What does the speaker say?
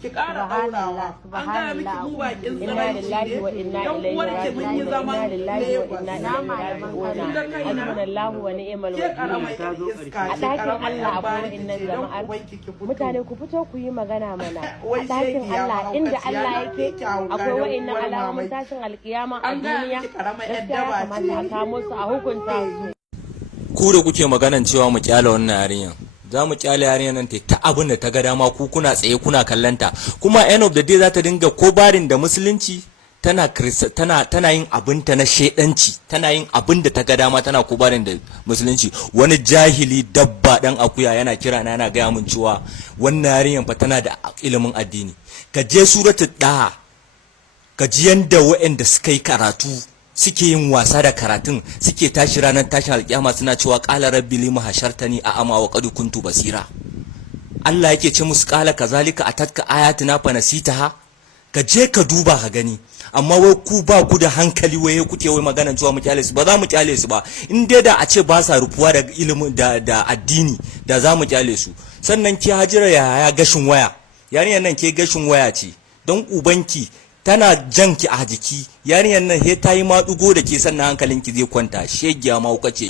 ki ƙara ɗaurawa an gaya miki mu bakin tsirai lillahi wa inna ilaihi raji'un mun yi zaman lillahi wa inna ilaihi raji'un hasbunallahu wa ni'mal wakeel a ɗakin Allah akwai wa'annan jama'ar mutane ku fito ku yi magana mana a ɗakin Allah inda Allah yake akwai wa'annan alamomin tashin alkiyama a duniya gaskiya ya kamata a kamo su a hukunta su. Ku da kuke maganan cewa mu kyale wannan yarinyan za mu kyale yarinyar nan ta abin da ta ga dama ku kuna tsaye kuna kallanta kuma end of the day za ta dinga kobarin da musulunci tana yin abinta na shedanci tana yin abin da ta ga dama tana kobarin da musulunci. Wani jahili dabba dan akuya yana kira na yana gaya min cewa wannan yarinyar fa tana da ilimin addini. Ka je suratul daha ka ji yanda waɗanda suka yi karatu suke yin wasa da karatun suke tashi ranar tashin alƙiyama suna cewa qala rabbi lima hashartani a ama wa qad kuntu basira. Allah yake ce musu qala kazalika atatka ayatina fa nasitaha. Ka je ka duba ka gani amma wai ku ba ku da hankali wai kuke wai magana cewa mu kyale su ba za mu kyale su ba in dai da a ce ba sa rufuwa da ilimin da addini da za mu kyale su. Sannan ki Hajira ya gashin waya yarinyar nan ke gashin waya ce don ubanki tana janki a jiki yarinyar nan he ta yi maɗugo da ke sannan hankalinki zai kwanta shegiya ma ce